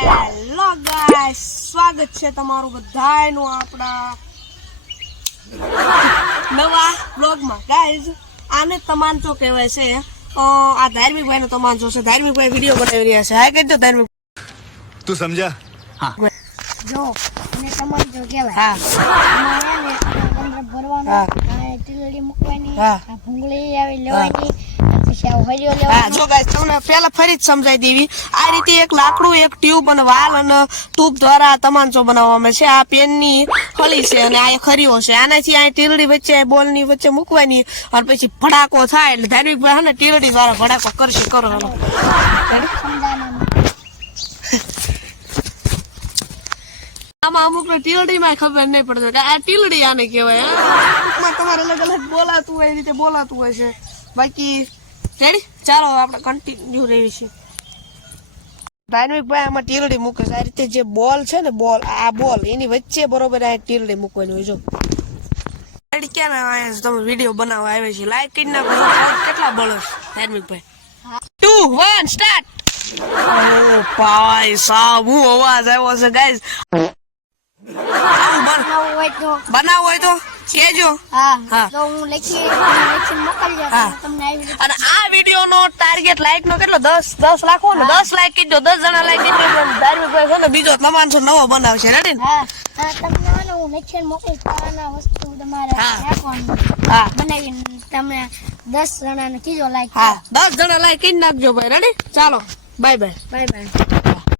Hello guys, સ્વાગત છે તમારું બધાયનું આપણા નવા બ્લોગમાં. ગાઈસ, આને તમાચો કહેવાય છે. આ ધાર્મિક ભાઈ નો તમાચો છે. ધાર્મિક ભાઈ વિડીયો બનાવી રહ્યા છે. હા, કહી દો ધાર્મિક. તું સમજા? હા. જો અને તમાચો કહેવાય. હા, અંદર ભરવાનો, હા, આ ટીલડી મૂકવાની, હા, આ ભૂંગળી આવી લેવાની, પછી આ હરિયો હા. લેવાનો. જો ગાઈસ, તમને પહેલા ફરી જ સમજાઈ દેવી. આ રીતે એક લાકડું, એક ટ્યુબ અને વાલ અને ટ્યુબ દ્વારા તમાચો બનાવવામાં છે. આ પેનની ફળી છે અને આ એક હરિયો છે. આનાથી આ ટીલડી વચ્ચે, બોલ ની વચ્ચે મૂકવાની અને પછી ભડાકો થાય એટલે ધાર્મિક ભાઈ ને ટીલડી દ્વારા ભડાકો કરશે. કરો હાલો. સમજાવવાનું. આમાં અમુક ને ટીલડી માં ખબર નહીં પડતો કે આ ટીલડી આને કહેવાય. ટૂંકમાં તમારે અલગ અલગ બોલાતું હોય એ રીતે બોલાતું હોય છે. બાકી રેડી, ચાલો આપણે કન્ટિન્યુ રહી છે. ધાર્મિક ભાઈ આમાં ટીલડી મૂકે છે. આ રીતે જે બોલ છે ને, બોલ, આ બોલ એની વચ્ચે બરોબર આ ટીલડી મૂકવાની હોય. જો રેડી, ક્યાં આવ્યા તમે વિડીયો બનાવવા આવે છે? લાઈક કરી નાખો. કેટલા બળો ધાર્મિક ભાઈ? 2 1 સ્ટાર્ટ. ઓ ભાઈ સાહેબ, હું અવાજ આવ્યો છે ગાઈસ. નવું હોય તો બનાવ હોય તો કેજો. હા, હા. તો હું લખીને મોકલી હા. આપું તમને આવી રીતે. અને આ વિડીયો નો ટાર્ગેટ લાઈક નો કેટલો? 10 લાખો ને. 10 લાઈક કીધો, 10 જણા લાઈક કીધો. ધાર્મિક ભાઈ છે ને બીજો તમાચો નવો બનાવશે. રેડી ને? હા, તમને આને હું લખીને મોકલીશ. આના વસ્તુ તમારે હા. રાખવાનું, હા, બનાવીને તમે 10 જણાને કીજો લાઈક. હા, 10 જણા લાઈક કરી નાખજો ભાઈ. રેડી, ચાલો, બાય બાય. Bye bye.